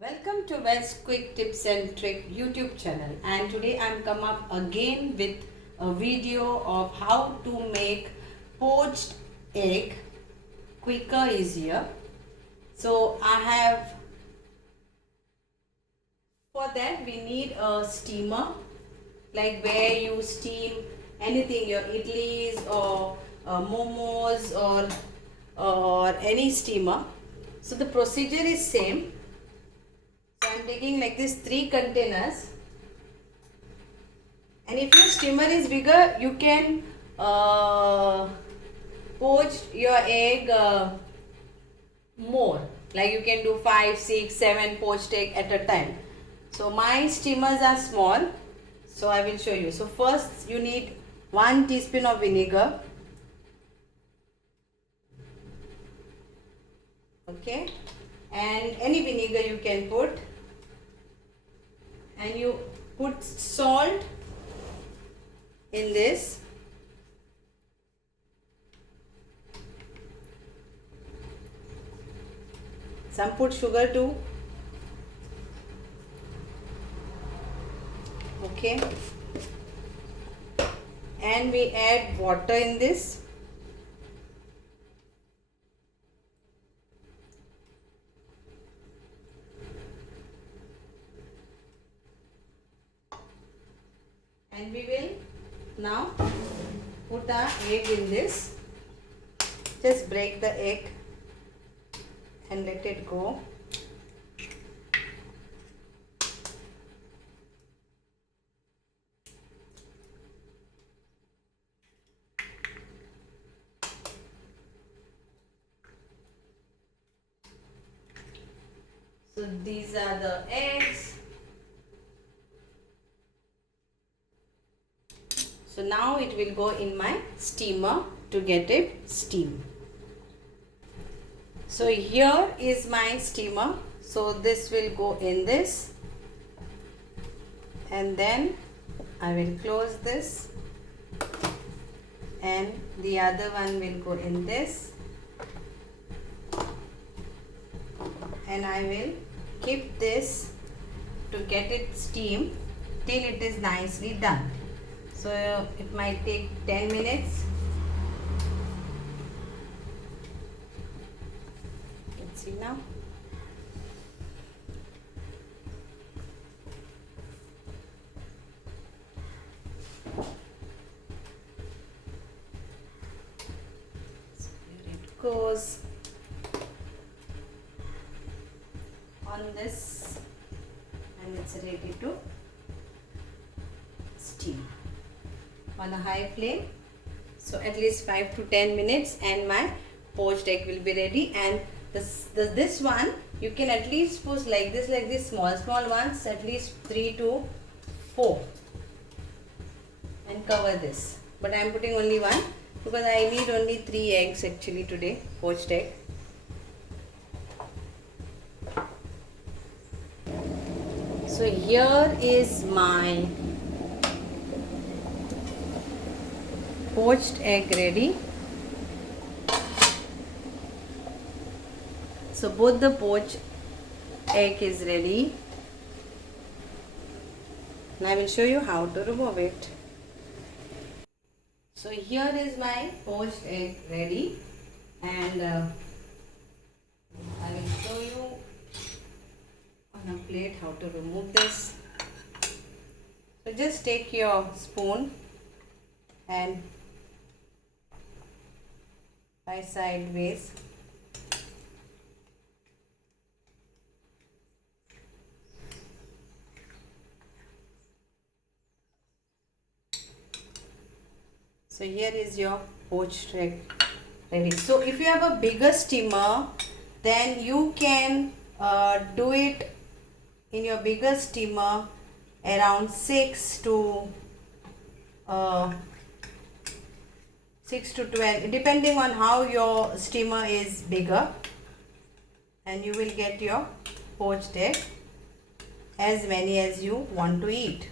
Welcome to Wells Quick Tips and Trick YouTube channel, and today I'm come up again with a video of how to make poached egg quicker, easier. So I have, for that we need a steamer, like where you steam anything, your idlis or momos or any steamer. So the procedure is same. So I'm taking like this 3 containers, and if your steamer is bigger, you can poach your egg more. Like you can do 5, 6, 7 poached egg at a time. So my steamers are small, so I will show you. So first you need 1 teaspoon of vinegar. Okay, and any vinegar you can put, and you put salt in this. Some put sugar too. Okay, and we add water in this. And we will now put our egg in this. Just break the egg and let it go. So these are the eggs. So now it will go in my steamer to get it steamed. So here is my steamer. So this will go in this, and then I will close this, and the other one will go in this, and I will keep this to get it steamed till it is nicely done. So it might take 10 minutes. Let's see now. So here it goes on this, and it's ready to steam on a high flame. So at least 5 to 10 minutes, and my poached egg will be ready. And this one you can at least put like this small ones, at least 3 to 4, and cover this. But I am putting only one because I need only 3 eggs actually today, poached egg. So here is my poached egg ready. So both the poached egg is ready. Now I will show you how to remove it. So here is my poached egg ready, and I will show you on a plate how to remove this. So just take your spoon and by sideways so here is your poached egg ready. So if you have a bigger steamer, then you can do it in your bigger steamer around 6 to 12, depending on how your steamer is bigger, and you will get your poached egg as many as you want to eat.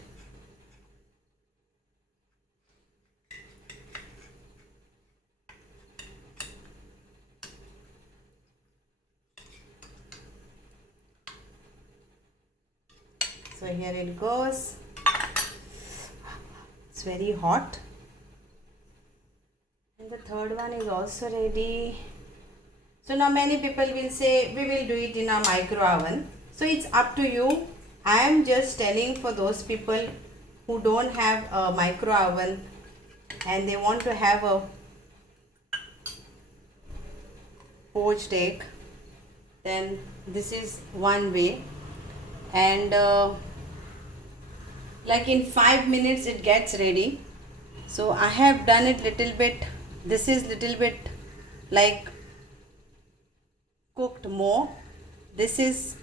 So here it goes. It's very hot. And the third one is also ready. So now many people will say we will do it in a micro oven. So it's up to you. I am just telling for those people who don't have a micro oven and they want to have a poached egg, then this is one way. And like in 5 minutes it gets ready. So I have done it little bit. This is little bit like cooked more. This is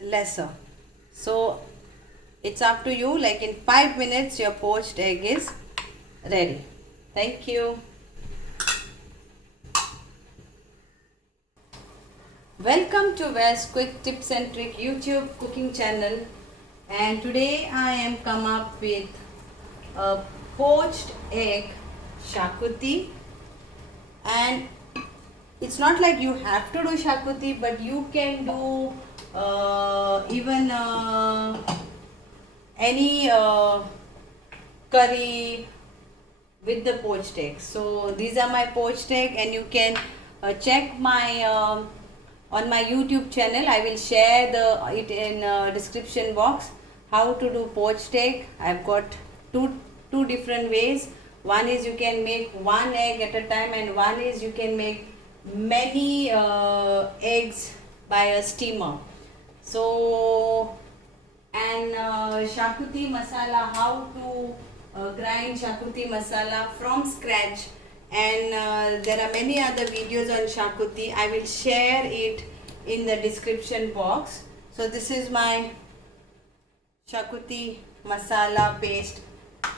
lesser. So it's up to you. Like in 5 minutes your poached egg is ready. Thank you. Welcome to Wes Quick Tips and Trick YouTube cooking channel, and today I am come up with a poached egg shakuti. And it's not like you have to do shakuti, but you can do even any curry with the poached egg. So these are my poached egg, and you can check my on my YouTube channel. I will share it in description box how to do poached egg. I've got two different ways. One is you can make one egg at a time, and one is you can make many eggs by a steamer. So, and shakuti masala, how to grind shakuti masala from scratch, and there are many other videos on shakuti. I will share it in the description box. So this is my shakuti masala paste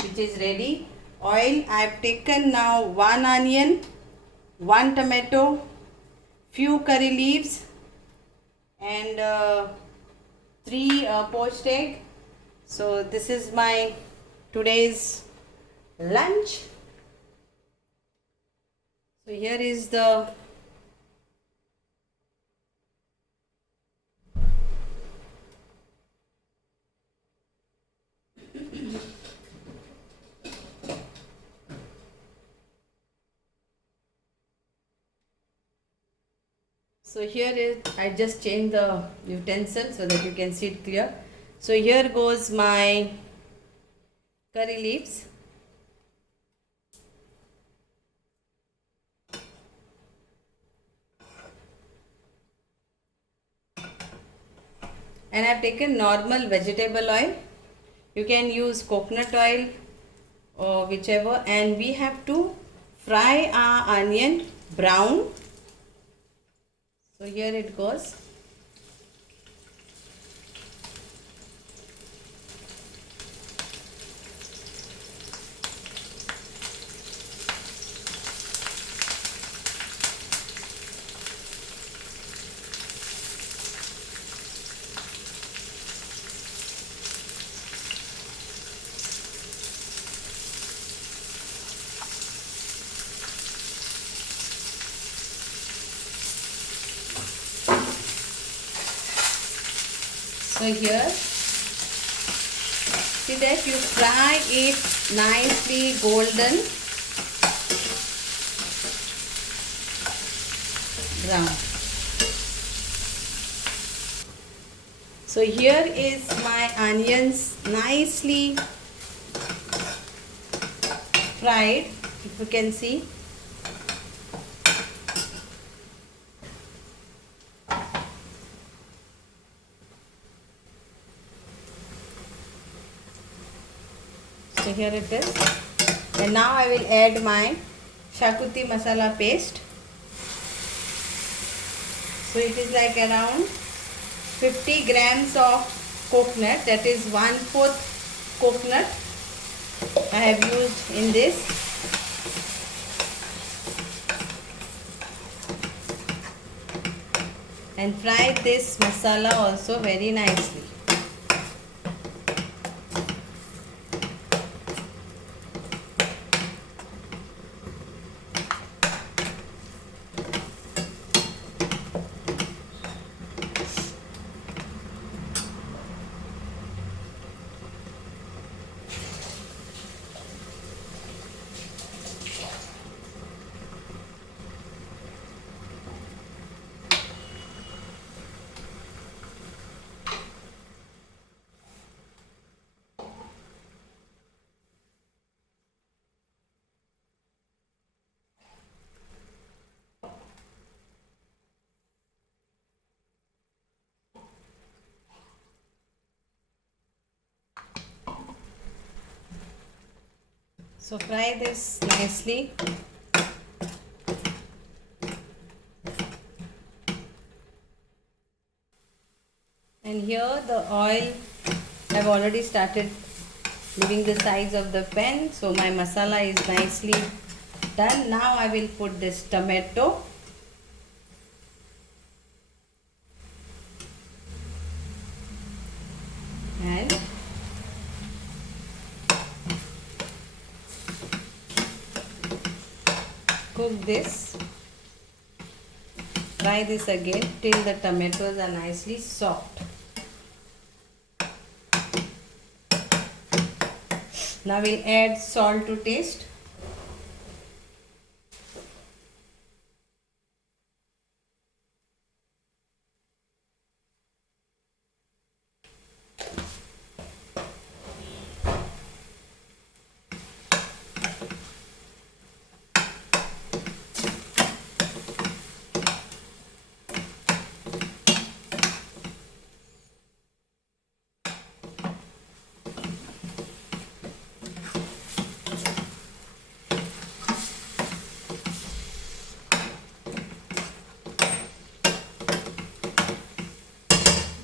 which is ready. Oil, I have taken now 1 onion, 1 tomato, few curry leaves, and 3 poached egg. So this is my today's lunch. So here is the so here is, I just changed the utensil so that you can see it clear. So here goes my curry leaves. And I have taken normal vegetable oil. You can use coconut oil or whichever. And we have to fry our onion brown. So here it goes. So here, see that you fry it nicely golden brown. So here is my onions nicely fried, if you can see. So here it is, and now I will add my shakuti masala paste. So it is like around 50 grams of coconut, that is 1/4 coconut I have used in this. And fry this masala also very nicely. So fry this nicely. And here the oil, I've already started leaving the sides of the pan, so my masala is nicely done. Now I will put this tomato and cook this. Fry this again till the tomatoes are nicely soft. Now we'll add salt to taste.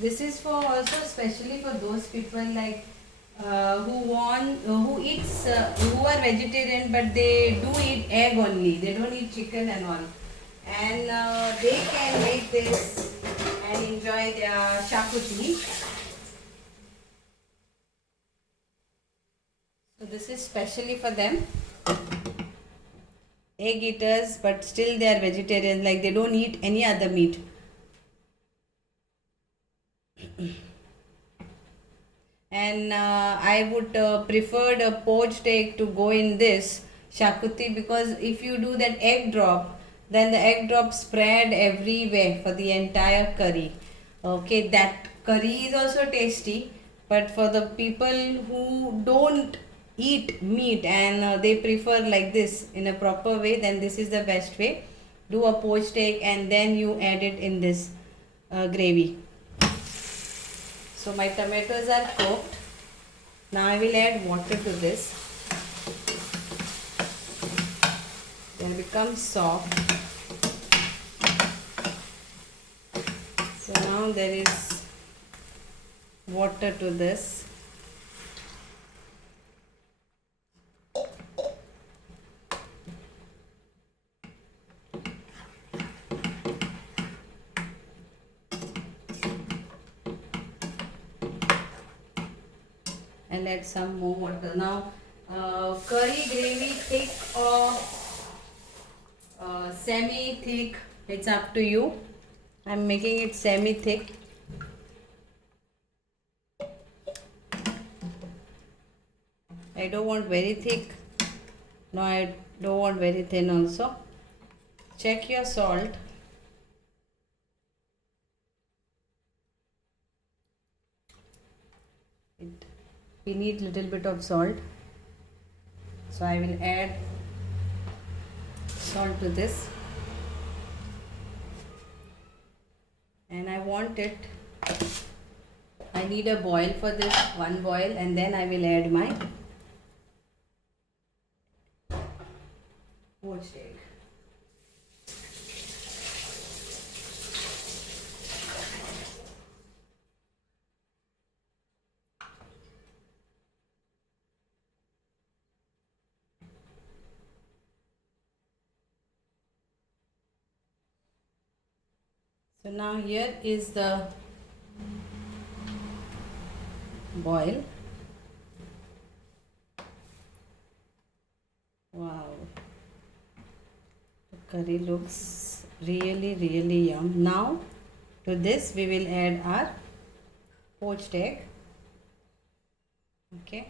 This is for also especially for those people like who eats who are vegetarian but they do eat egg only. They don't eat chicken and all, and they can make this and enjoy their shakuti. So this is specially for them. Egg eaters, but still they are vegetarian. Like they don't eat any other meat. And I would prefer the poached egg to go in this shakuti, because if you do that egg drop, then the egg drop spread everywhere for the entire curry. Okay, that curry is also tasty, but for the people who don't eat meat and they prefer like this in a proper way, then this is the best way. Do a poached egg and then you add it in this gravy. So my tomatoes are cooked. Now I will add water to this. They become soft. So now there is water to this. And add some more water. Now curry gravy thick or semi thick, it's up to you. I'm making it semi thick. I don't want very thick. No, I don't want very thin also. Check your salt. We need little bit of salt, so I will add salt to this, and I want it, I need a boil for this, one boil, and then I will add my poached egg. So now here is the boil. Wow, the curry looks really yum. Now to this we will add our poached egg. Okay,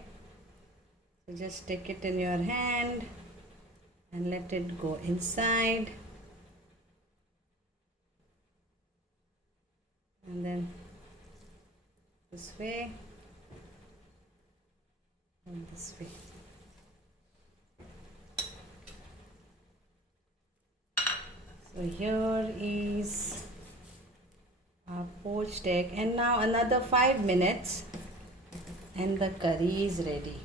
so just take it in your hand and let it go inside. And then this way and this way. So here is our poached egg, and now another 5 minutes and the curry is ready.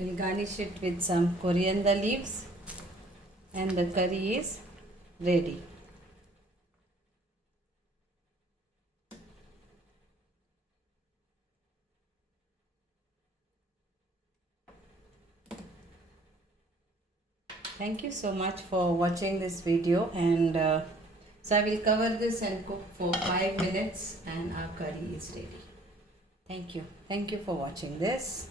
We'll garnish it with some coriander leaves and the curry is ready. Thank you so much for watching this video, and so I will cover this and cook for 5 minutes and our curry is ready. Thank you for watching this.